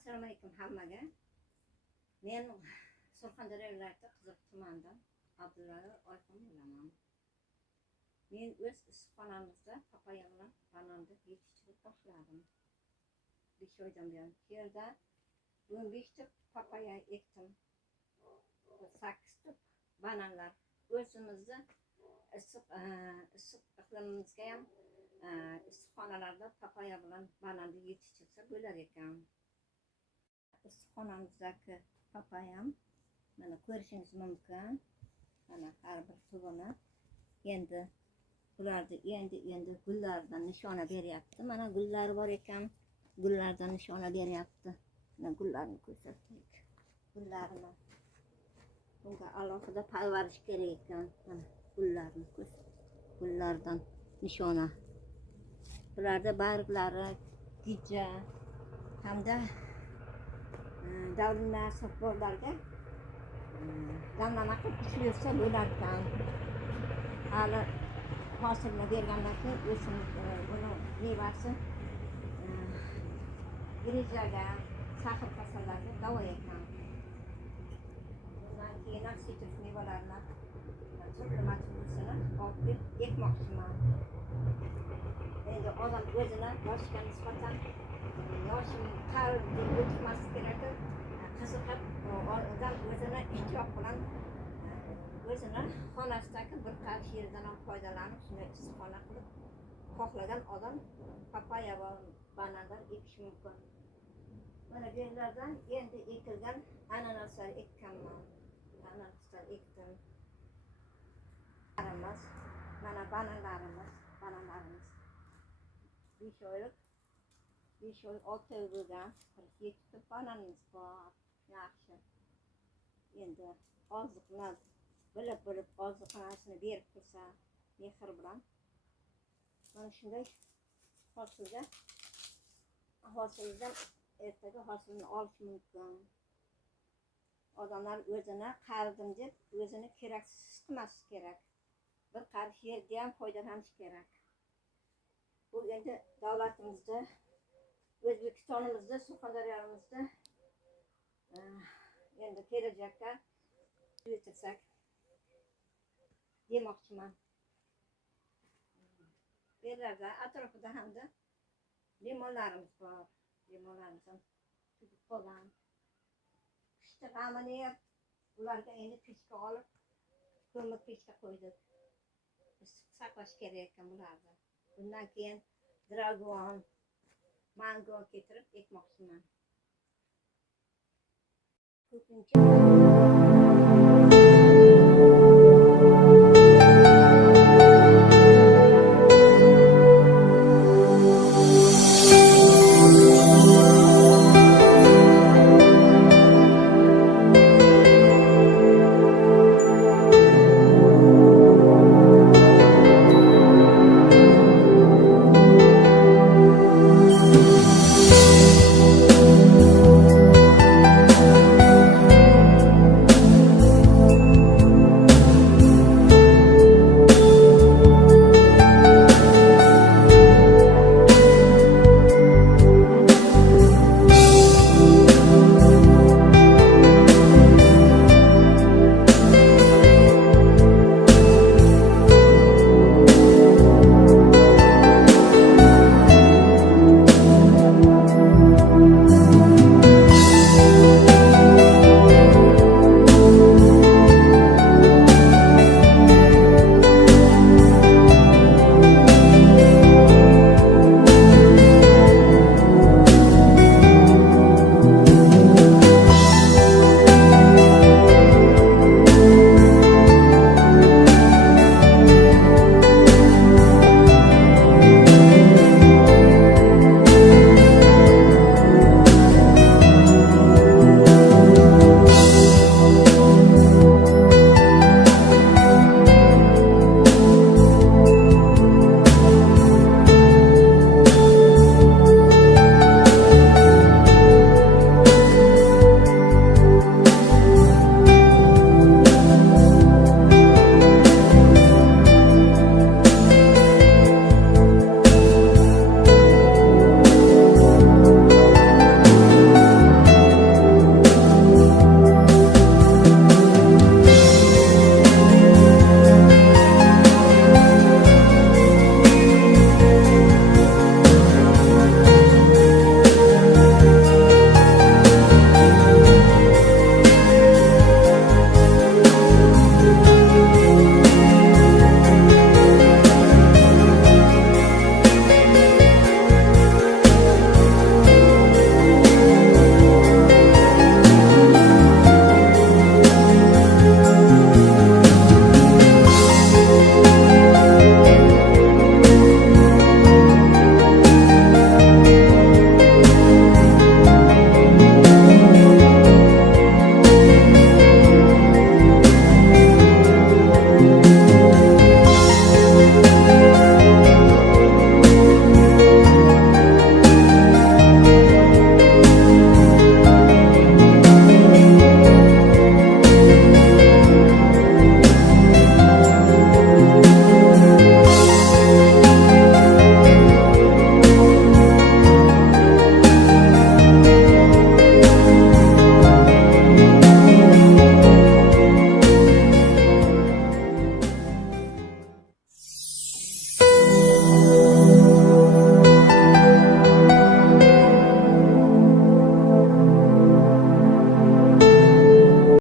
Assalomu alaykum hammaga. Men Surxondaryo viloyati Qiziq tumanidan Abdulla Oyxon bo'laman. Men o'z issiqxonamizda papaya bilan bananni yetishtirib boshladim. 5 oydan buyon. Bu yerda 15 ta papaya ekdim. 8 ta bananlar. O'zimizda issiq iqlimimizga ham issiqxonalarda papaya bilan bananni yetishtirsa bo'lar ekan. Issiqxonamizdagi papayam mana ko'rishingiz mumkin. Mana har bir tug'ini endi bularni endi gullardan nishona beryapti. Mana gullar bor ekan, gullardan nishona beryapti. Mana gullarni ko'rsatdik. Gullarni bunga alohida parvarish kerak ekan. Mana gullarni gullardan nishona. Bularda barglari gija hamda davrinma sopborlarga damlama qilib ishlayotsa bo'larkan. Hali hosilni bergandan keyin o'simiz buni mevasi grijaga, sahar kasallarga davo ekan. Bundan keyin sitrus mevalarni turli materialini olib ekmoqchiman. Endi odam o'zini yoshiga nisbatan yoshim qarib o'tmaslik kerak. Qiziqib odam o'zini ishtiyoq bilan o'zini xonasidagi bir qarich yerdan ham foydalanib shunday issiqxona qilib xohlagan odam papaya va banandan ekish mumkin. Mana bu yerlardan endi ekilgan ananaslar ekkanman. Ananaslar ekdim. Mana bananlarimiz 5 oylik 6 oy bo'lgan 47 ta bananimiz bor. Yaxshi. Endi oziqni bilib oziqasini berib tursa mehr bilan mana shunday hosildan ertaga hosilni olish mumkin. Odamlar o'zini qaridim deb o'zini keraksiz qilmaslik kerak. Bir qarich yerda ham foydalanish kerak. Bu endi davlatimizda, O'zbekistonimizda, Surxondaryomizda endi kelajakka yetirsak demoqchiman. Bu yerlarda atrofida hamda limonlarimiz bor. Limonlarimiz ham tugib qolgan. Qishda g'amini yeb, ularga endi pechka olib, ko'mir pechka qo'ydik. Saqlash kerak ekan bularni. Bundan keyin dragon, mango keltirib ekmoqchiman. Ko'pincha